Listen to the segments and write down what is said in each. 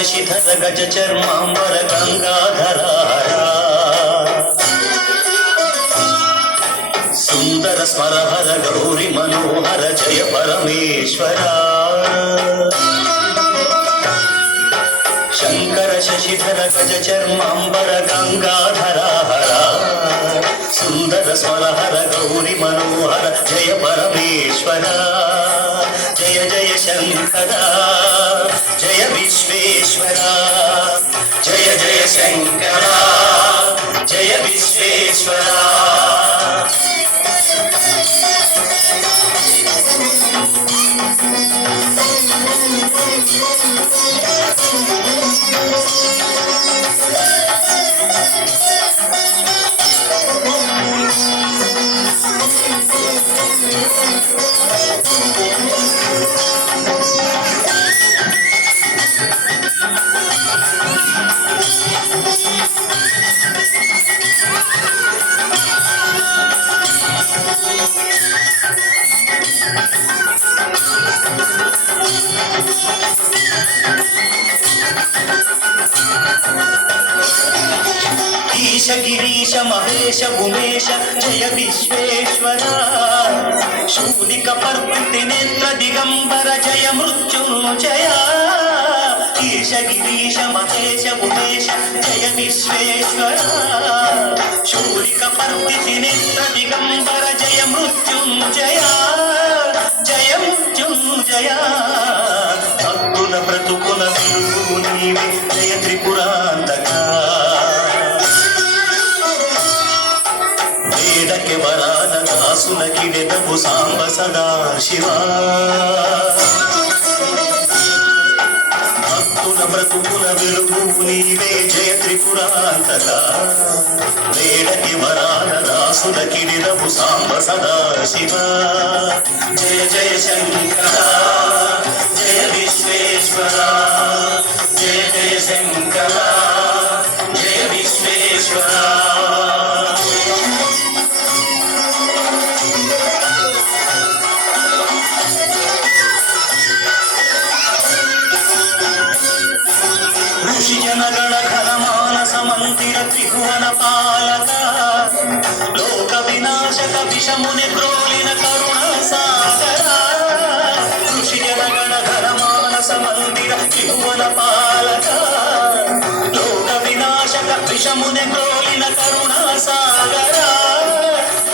శశిధర గజ చర్మాంబర గంగాధర సుందర స్మరహర గౌరి మనోహర జయ పరమేశ్వర శంకర శశిధర గజ చర్మాంబర గంగాధర సుందర స్మరహర గౌరి మనోహర జయ పరమేశ్వర జయ జయ శంకర జయ విశ్వేశ్వర జయ జయ శంకర జయ విశ్వేశ్వర గిరీశ మహేశ ఉమేశ జయ విశ్వేశ్వర శూలిక పర్వతి నేత్ర దిగంబర జయ మృత్యుంజయ ఈశ గిరీశ మహేశ ఉమేశ జయ విశ్వేశ్వర శూలిక పర్వతి నేత్ర దిగంబర జయ మృత్యుంజయ జయ మృత్యుంజయ భక్తుల బ్రతుకుల వెలుగు నీవే జయ త్రిపురాంతక వరాన దాసుల కిడెదపు సాంబ సదా శివ భక్తుల బ్రతుకుల వెలుగు నీవే జయ త్రిపురాంతక వేడకి వరాన దాసుల కిడెదపు సాంబ సదా శివ జయ జయ శంకర జయ విశ్వేశ్వర జయ జయ శంకర జయ విశ్వేశ్వర జనగణ ఘన మానస మందిర త్రిభువన పాలక లోక వినాశక విషముని క్రోలిన కరుణ సాగర ఋషి జనగణ ఘన మానస మందిర త్రిభువన పాలక లోక వినాశక విషముని క్రోలిన కరుణ సాగర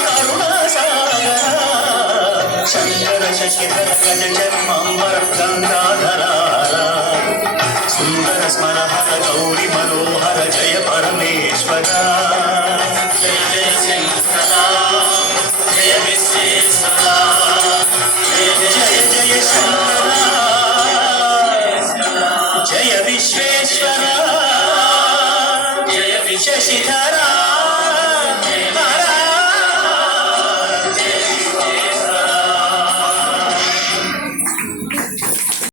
కరుణ సాగర శంకర శశిధర గజ చర్మాంబర గంగాధర సుందర స్మరహర గౌరి మనోహర జయ పరమేశ్వర జయ జయ శంకర జయ విశ్వేశ్వర జయ జయ జయ శంకర జయ విశ్వేశ్వర జయ విశశిధర